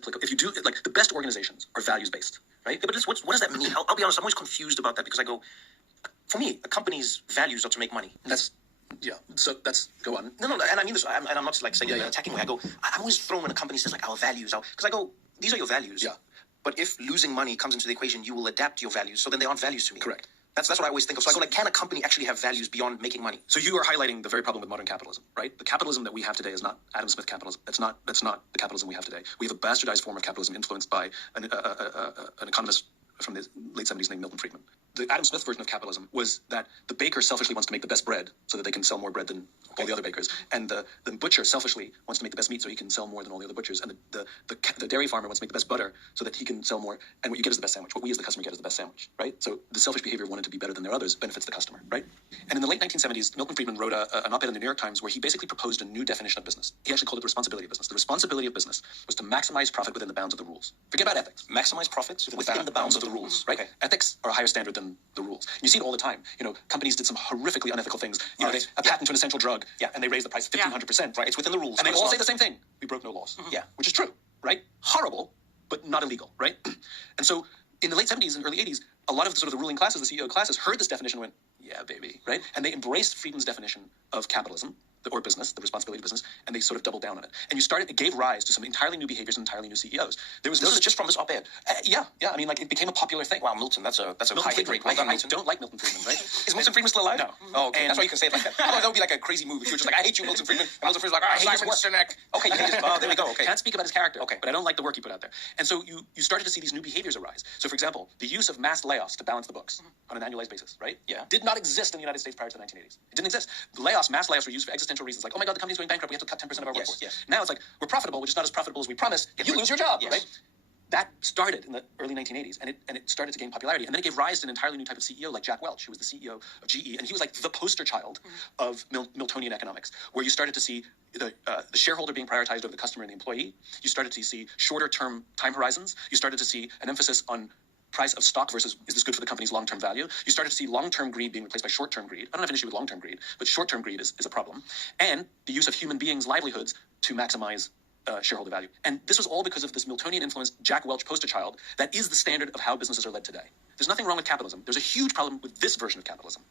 applicable. If you do, like, the best organizations are values-based, right? Yeah, but what does that mean? I'll be honest, I'm always confused about that because I go, for me, a company's values are to make money. Go on. No, and I mean this, and I'm not like saying in an attacking way. I go, I'm always thrown when a company says like our values, because I go, these are your values. Yeah. But if losing money comes into the equation, you will adapt your values. So then they aren't values to me. Correct. That's what I always think of. So I go like, can a company actually have values beyond making money? So you are highlighting the very problem with modern capitalism, right? The capitalism that we have today is not Adam Smith capitalism. That's not the capitalism we have today. We have a bastardized form of capitalism influenced by an economist from the late 70s named Milton Friedman. The Adam Smith version of capitalism was that the baker selfishly wants to make the best bread so that they can sell more bread than all the other bakers, and the butcher selfishly wants to make the best meat so he can sell more than all the other butchers, and the dairy farmer wants to make the best butter so that he can sell more, and what you get is the best sandwich. What we as the customer get is the best sandwich, right? So the selfish behavior wanted to be better than their others benefits the customer, right? And in the late 1970s, Milton Friedman wrote an op-ed in the New York Times where he basically proposed a new definition of business. He actually called it the responsibility of business. The responsibility of business was to maximize profit within the bounds of the rules. Forget about ethics. Maximize profits within the bounds of the rules, right? Okay. Ethics are a higher standard than the rules. You see it all the time. Companies did some horrifically unethical things. A patent to an essential drug, and they raised the price 1,500%. Right, it's within the rules. And they all say the same thing. We broke no laws. Yeah. Which is true, right? Horrible, but not illegal, right? And so in the late 70s and early 80s, a lot of the ruling classes, the CEO classes, heard this definition and went, yeah, baby, right? And they embraced Friedman's definition of capitalism, or business, the responsibility of business, and they sort of doubled down on it. And it gave rise to some entirely new behaviors and entirely new CEOs. This is just from this op-ed? Yeah. I mean, it became a popular thing. Wow, Milton, that's a high hit rate. I don't like Milton Friedman, right? Is Milton Friedman still alive? No. Oh, okay. That's why you can say it like that. That would be like a crazy move if you were just like, I hate you, Milton Friedman. And Milton Friedman's like, I hate his work. Okay, you hate his, there we go, okay. Can't speak about his character, okay, but I don't like the work he put out there. And so you started to see these new behaviors arise. So, for example, the use of mass layoffs to balance the books on an annualized basis, right? Yeah. Did not exist in the United States prior to the 1980s. It didn't exist. Mass layoffs were used for existential reasons, like, oh my God, the company's going bankrupt, we have to cut 10% of our workforce. Yes. Now it's like, we're profitable, we're just not as profitable as we promised. You lose your job, right? That started in the early 1980s, and it started to gain popularity. And then it gave rise to an entirely new type of CEO like Jack Welch, who was the CEO of GE, and he was like the poster child of Miltonian economics, where you started to see the shareholder being prioritized over the customer and the employee. You started to see shorter term time horizons. You started to see an emphasis on price of stock versus is this good for the company's long-term value. You started to see long-term greed being replaced by short-term greed. I don't have an issue with long-term greed, but short-term greed is a problem. And the use of human beings' livelihoods to maximize shareholder value. And this was all because of this Miltonian influenced Jack Welch poster child that is the standard of how businesses are led today. There's nothing wrong with capitalism. There's a huge problem with this version of capitalism.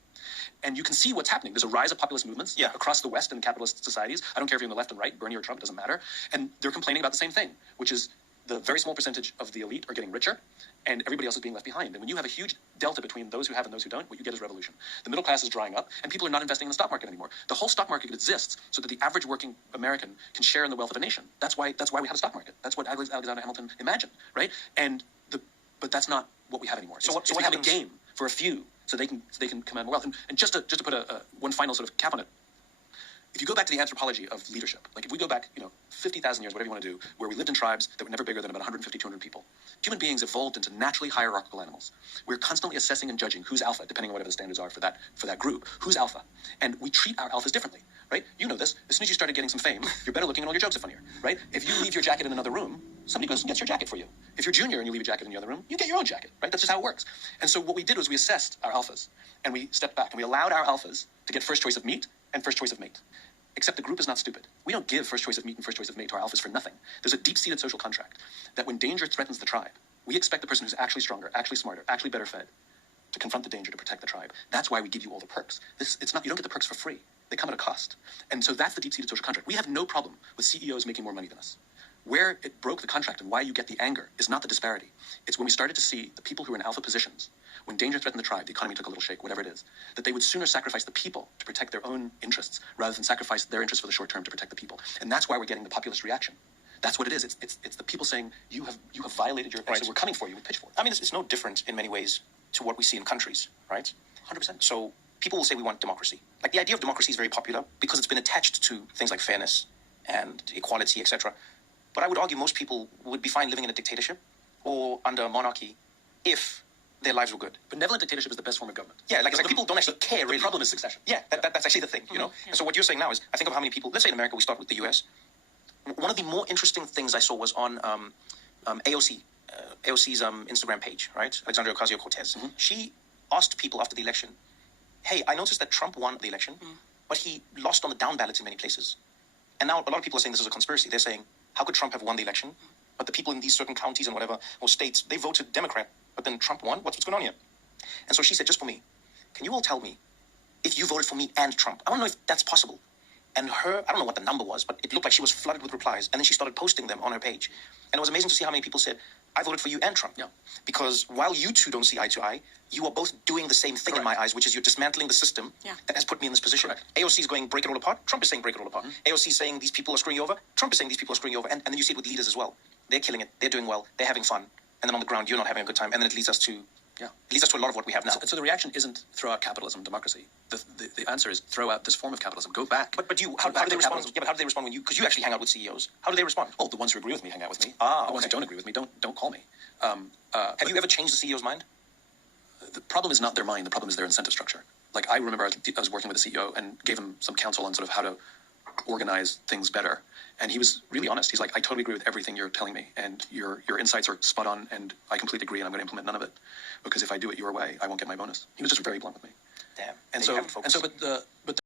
And you can see what's happening. There's a rise of populist movements across the West in capitalist societies. I don't care if you're on the left and right, Bernie or Trump, it doesn't matter. And they're complaining about the same thing, which is the very small percentage of the elite are getting richer and everybody else is being left behind. And when you have a huge delta between those who have and those who don't, what you get is revolution. The middle class is drying up and people are not investing in the stock market anymore. The whole stock market exists so that the average working American can share in the wealth of a nation. That's why we have a stock market. That's what Alexander Hamilton imagined, right? But that's not what we have anymore. So we have a game for a few so they can command more wealth. And just to put one final sort of cap on it, if you go back to the anthropology of leadership, like if we go back, 50,000 years, whatever you want to do, where we lived in tribes that were never bigger than about 150, 200 people, human beings evolved into naturally hierarchical animals. We're constantly assessing and judging who's alpha, depending on whatever the standards are for that group. Who's alpha? And we treat our alphas differently, right? You know this. As soon as you started getting some fame, you're better looking and all your jokes are funnier, right? If you leave your jacket in another room, somebody goes and gets your jacket for you. If you're junior and you leave your jacket in the other room, you get your own jacket, right? That's just how it works. And so what we did was we assessed our alphas and we stepped back and we allowed our alphas to get first choice of meat and first choice of mate. Except the group is not stupid. We don't give first choice of meat and first choice of mate to our alphas for nothing. There's a deep-seated social contract that when danger threatens the tribe, we expect the person who's actually stronger, actually smarter, actually better fed to confront the danger to protect the tribe. That's why we give you all the perks. You don't get the perks for free. They come at a cost. And so that's the deep-seated social contract. We have no problem with CEOs making more money than us. Where it broke the contract and why you get the anger is not the disparity. It's when we started to see the people who are in alpha positions, when danger threatened the tribe, the economy took a little shake, whatever it is, that they would sooner sacrifice the people to protect their own interests rather than sacrifice their interests for the short term to protect the people. And that's why we're getting the populist reaction. That's what it is. It's the people saying, you have violated your rights, so we're coming for you with pitchfork. I mean, it's no different in many ways to what we see in countries, right? 100%. So people will say we want democracy. Like the idea of democracy is very popular because it's been attached to things like fairness and equality, etc. But I would argue most people would be fine living in a dictatorship or under a monarchy if their lives were good. Benevolent dictatorship is the best form of government. Yeah, like people don't actually care, really. The problem is succession. Yeah, that's actually the thing, you know? And so what you're saying now is, I think of how many people, let's say in America, we start with the US. One of the more interesting things I saw was on AOC's Instagram page, right? Alexandria Ocasio-Cortez. She asked people after the election, hey, I noticed that Trump won the election, but he lost on the down ballots in many places. And now a lot of people are saying this is a conspiracy. They're saying, how could Trump have won the election but the people in these certain counties and whatever, or states, they voted Democrat, but then Trump won. What's going on here? And so she said, just for me, can you all tell me if you voted for me and Trump? I want to know if that's possible. And her, I don't know what the number was, but it looked like she was flooded with replies. And then she started posting them on her page. And it was amazing to see how many people said, I voted for you and Trump. Yeah. Because while you two don't see eye to eye, you are both doing the same thing in my eyes, which is you're dismantling the system that has put me in this position. Correct. AOC is going, break it all apart. Trump is saying, break it all apart. AOC is saying, these people are screwing you over. Trump is saying, these people are screwing you over. And then you see it with leaders as well. They're killing it. They're doing well. They're having fun. And then on the ground, you're not having a good time. And then it leads us to a lot of what we have now. So the reaction isn't throw out capitalism, democracy. The answer is throw out this form of capitalism. Go back. But how do they respond? Yeah, but how do they respond when you? Because you actually hang out with CEOs. How do they respond? Oh, the ones who agree with me hang out with me. The ones who don't agree with me don't call me. Have you ever changed the CEO's mind? The problem is not their mind. The problem is their incentive structure. Like I remember I was working with a CEO and gave him some counsel on sort of how to organize things better. And he was really honest. He's like, I totally agree with everything you're telling me, and your insights are spot on, and I completely agree, and I'm going to implement none of it because if I do it your way, I won't get my bonus. He was just very blunt with me. Damn. And so, but